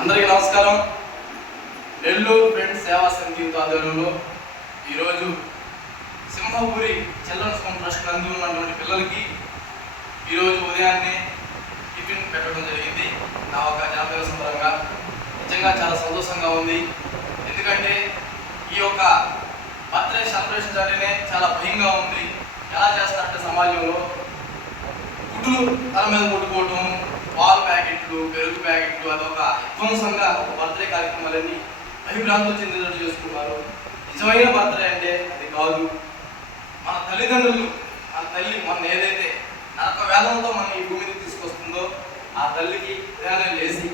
అందరికీ నమస్కారం. నెల్లూరు ఫ్రెండ్స్ సేవా సమితి ఆధ్వర్యంలో ఈరోజు సింహపురి చిల్డ్రన్స్ హోమ్ ట్రస్ట్ నందు ఉన్నటువంటి పిల్లలకి ఈరోజు ఉదయాన్నే టిఫిన్ పెట్టడం జరిగింది. నా ఒక జనపద సంబరంగా నిజంగా చాలా సంతోషంగా ఉంది. ఎందుకంటే ఈ యొక్క బర్త్డే సెలబ్రేషన్ అంటేనే చాలా భయంగా ఉంది. ఎలా చేస్తారంటే సమాజంలో గుడ్లు తల మీద కొట్టుకోవటం, పాలు ప్యాకెట్లు, పెరుగు ప్యాకెట్లు, అదొక విధ్వంసంగా బర్త్డే కార్యక్రమాలన్నీ అభిభ్రాంతులు చెందేటట్టు చేసుకున్నారు. నిజమైన బర్త్డే అంటే అది కాదు. మన తల్లిదండ్రులు, మన తల్లి మన ఏదైతే నరక వేదంతో మనం ఈ భూమి మీద తీసుకొస్తుందో ఆ తల్లికి ఉదయాన్నే లేచి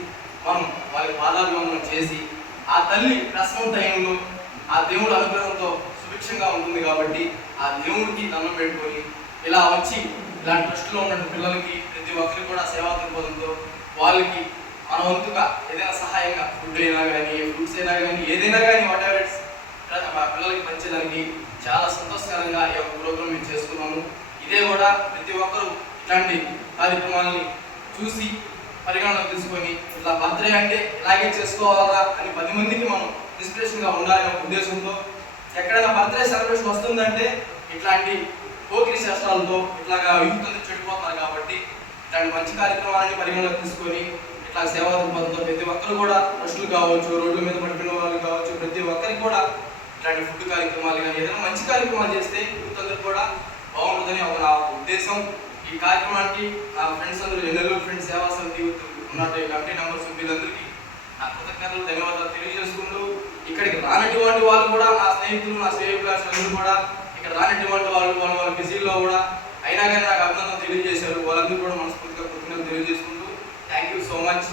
మనం వారి పాదాభివందనం చేసి ఆ తల్లి ప్రసవం టైంలో ఆ దేవుడి అనుగ్రహంతో సుభిక్షంగా ఉంటుంది కాబట్టి ఆ దేవుడికి దండం పెట్టుకొని ఇలా వచ్చి ఇలాంటి ట్రస్ట్లో ఉన్న పిల్లలకి ప్రతి ఒక్కరికి కూడా సేవా దృక్పథంతో వాళ్ళకి మన వంతుగా ఏదైనా సహాయంగా ఫుడ్ అయినా కానీ, ఫ్రూట్స్ అయినా కానీ, ఏదైనా కానీ వాటెవర్ ఇట్స్ పిల్లలకి పంచేదానికి చాలా సంతోషకరంగా ఈ యొక్క ప్రోగ్రామ్ మేము చేసుకున్నాము. ఇదే కూడా ప్రతి ఒక్కరూ ఇట్లాంటి కార్యక్రమాలని చూసి పరిగణలోకి తీసుకొని ఇట్లా బర్త్డే అంటే ఇలాగే చేసుకోవాలా అని 10 మందికి మనం ఇన్స్పిరేషన్గా ఉండాలనే ఉద్దేశంతో ఎక్కడైనా బర్త్డే సెలబ్రేషన్ వస్తుందంటే ఇట్లాంటి పోకిరి శాస్త్రాలతో ఇట్లాగా యూత్ అంతా చెడిపోతున్నారు కాబట్టి ఇట్లాంటి మంచి కార్యక్రమాలని పరిగణలోకి తీసుకొని ఇట్లా సేవా దృక్పథంతో ప్రతి ఒక్కరు కూడా ట్రస్టులు కావచ్చు, రోడ్ల మీద పడిపోయిన వాళ్ళు కావచ్చు, ప్రతి ఒక్కరికి కూడా ఇట్లాంటి ఫుడ్ కార్యక్రమాలు కానీ ఏదైనా మంచి కార్యక్రమాలు చేస్తే యూత్ అందరికి కూడా బాగుంటుందని ఒక నా ఉద్దేశం. ఈ కార్యక్రమానికి నా ఫ్రెండ్స్ అందరూ నెల్లూరు ఫ్రెండ్స్ సేవా సమితి యూత్ ఉన్నట్టు కమిటీ మెంబర్స్ వీళ్ళందరికీ నా కృతజ్ఞతలు, ధన్యవాదాలు తెలియజేసుకుంటూ ఇక్కడికి రానటువంటి వాళ్ళు కూడా నా స్నేహితులు, నా సేవకులందరూ కూడా ఇక్కడ రానటువంటి వాళ్ళ బిజీలో కూడా అయినా కానీ నాకు అభినందనలు తెలియజేశారు. వాళ్ళందరూ కూడా మనస్ఫూర్తిగా కృతజ్ఞతలు తెలియజేసుకుంటూ థ్యాంక్ యూ సో మచ్.